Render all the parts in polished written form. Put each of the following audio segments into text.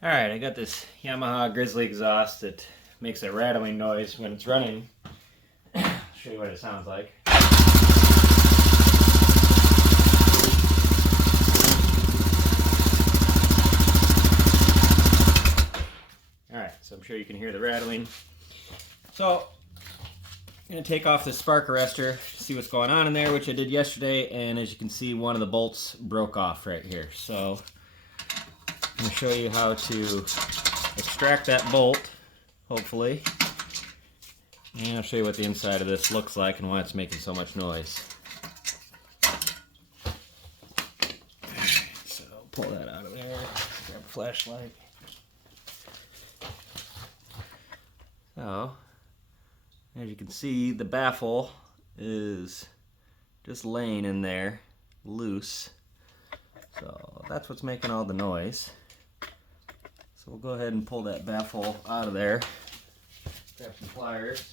Alright, I got this Yamaha Grizzly exhaust that makes a rattling noise when it's running. I'll show you what it sounds like. Alright, so I'm sure you can hear the rattling. So, I'm going to take off this spark arrestor, see what's going on in there, which I did yesterday, and as you can see, one of the bolts broke off right here. So, I'm going to show you how to extract that bolt, hopefully, and I'll show you what the inside of this looks like and why it's making so much noise. So pull that out of there, grab a flashlight. So, as you can see, the baffle is just laying in there, loose. So that's what's making all the noise. So we'll go ahead and pull that baffle out of there. Grab some pliers.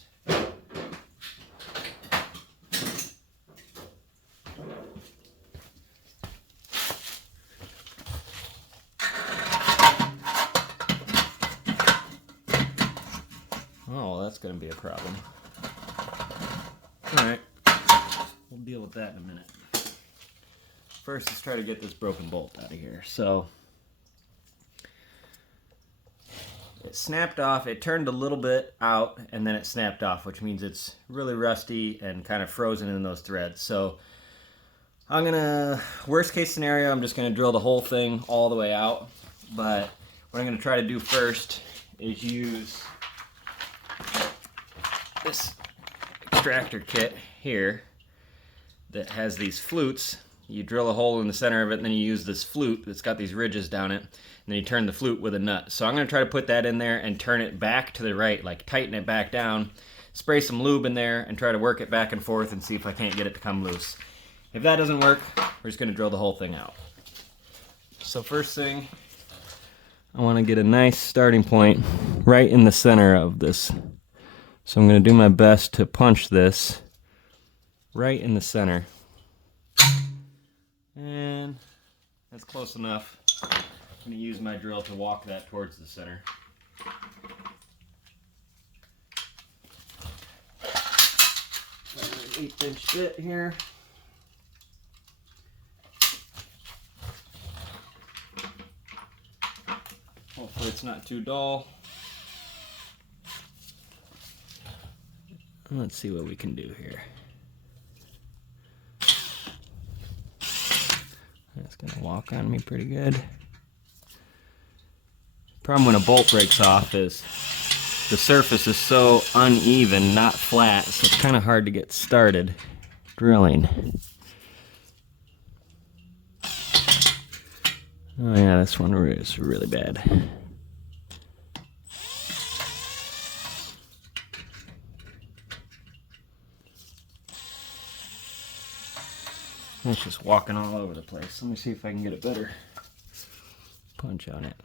Oh, well, that's going to be a problem. Alright, we'll deal with that in a minute. First, let's try to get this broken bolt out of here. So, it snapped off. It turned a little bit out, and then it snapped off, which means it's really rusty and kind of frozen in those threads. So, I'm gonna, worst case scenario, I'm just gonna drill the whole thing all the way out. But what I'm gonna try to do first is use this extractor kit here that has these flutes. You drill a hole in the center of it, and then you use this flute that's got these ridges down it, and then you turn the flute with a nut. So I'm going to try to put that in there and turn it back to the right, like tighten it back down, spray some lube in there, and try to work it back and forth and see if I can't get it to come loose. If that doesn't work, we're just going to drill the whole thing out. So first thing, I want to get a nice starting point right in the center of this. So I'm going to do my best to punch this right in the center. And that's close enough. I'm going to use my drill to walk that towards the center. Got an 1/8" bit here. Hopefully it's not too dull. Let's see what we can do here. That's gonna walk on me pretty good. Problem when a bolt breaks off is the surface is so uneven, not flat, so it's kind of hard to get started drilling. Oh yeah, this one is really bad. It's just walking all over the place. Let me see if I can get a better punch on it.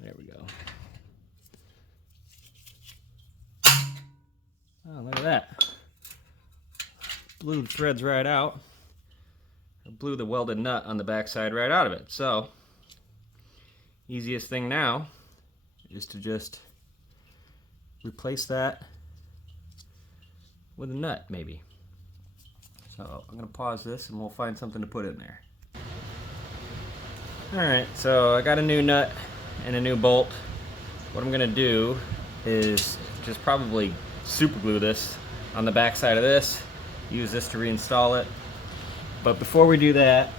There we go. Oh, look at that. Blew the threads right out. I blew the welded nut on the backside right out of it. So, easiest thing now is to just replace that with a nut, maybe. So, I'm going to pause this and we'll find something to put in there. Alright, so I got a new nut and a new bolt. What I'm going to do is just probably super glue this on the backside of this. Use this to reinstall it. But before we do that,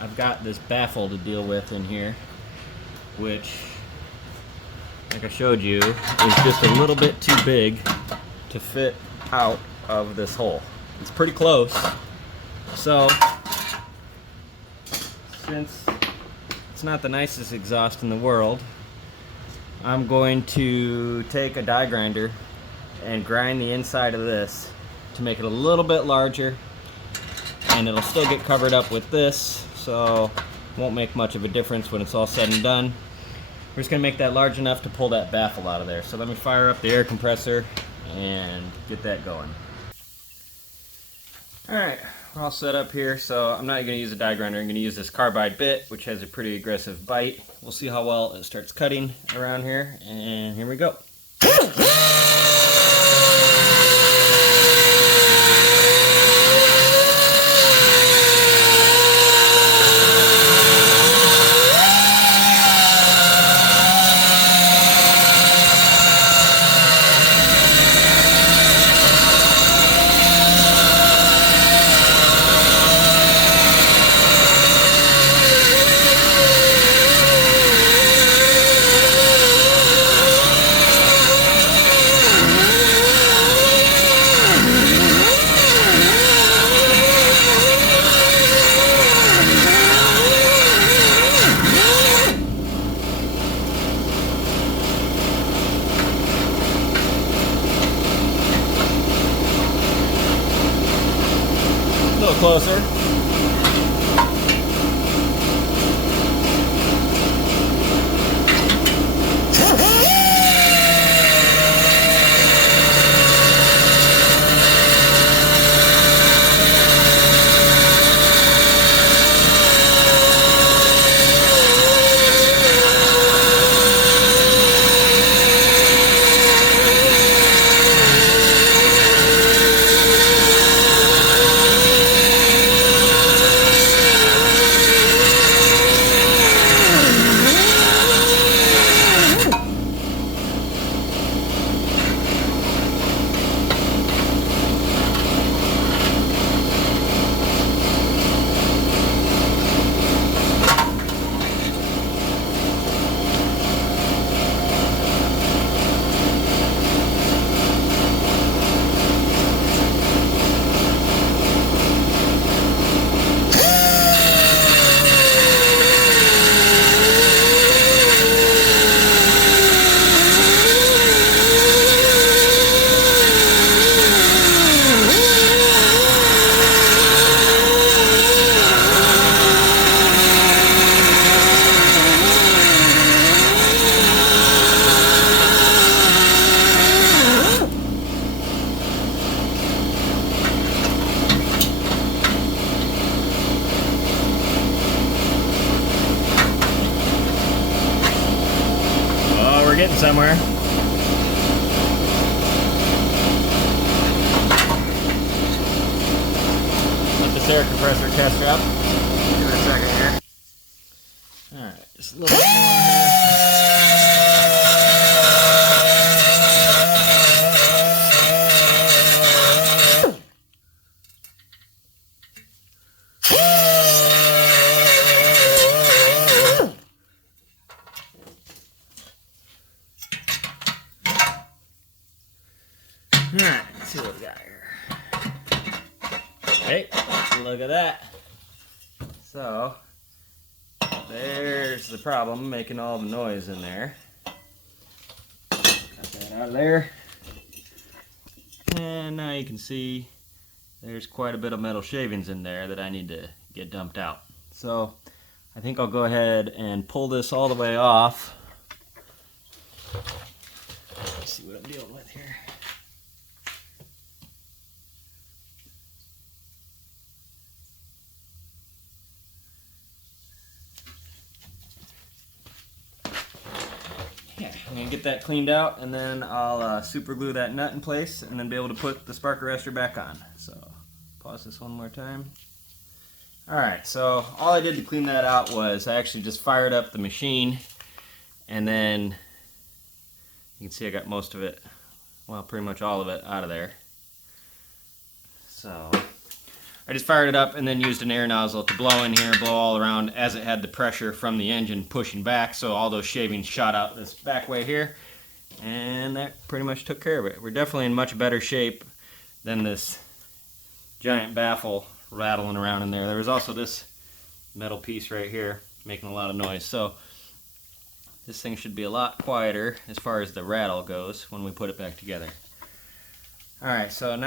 I've got this baffle to deal with in here, which, like I showed you, is just a little bit too big to fit out of this hole. It's pretty close. So, since it's not the nicest exhaust in the world, I'm going to take a die grinder and grind the inside of this to make it a little bit larger, and it'll still get covered up with this, so Won't make much of a difference when it's all said and done. We're just going to make that large enough to pull that baffle out of there. So let me fire up the air compressor and get that going. Alright, we're all set up here, so I'm not going to use a die grinder. I'm going to use this carbide bit, which has a pretty aggressive bite. We'll see how well it starts cutting around here, and here we go. A little closer. Getting somewhere. Let this air compressor test up. Give it a second here. Alright, just a little bit more Alright, let's see what we got here. Hey, look at that. So, there's the problem, making all the noise in there. Got that out of there. And now you can see there's quite a bit of metal shavings in there that I need to get dumped out. So, I think I'll go ahead and pull this all the way off. Let's see what I'm dealing with here. Yeah, I'm going to get that cleaned out, and then I'll super glue that nut in place and then be able to put the spark arrestor back on. So, pause this one more time. Alright, so all I did to clean that out was I actually just fired up the machine, and then you can see I got most of it, well, pretty much all of it out of there. So, I just fired it up and then used an air nozzle to blow in here, blow all around as it had the pressure from the engine pushing back, so all those shavings shot out this back way here, and that pretty much took care of it. We're definitely in much better shape than this giant baffle rattling around in there. There was also this metal piece right here making a lot of noise, so this thing should be a lot quieter as far as the rattle goes when we put it back together. Alright, so now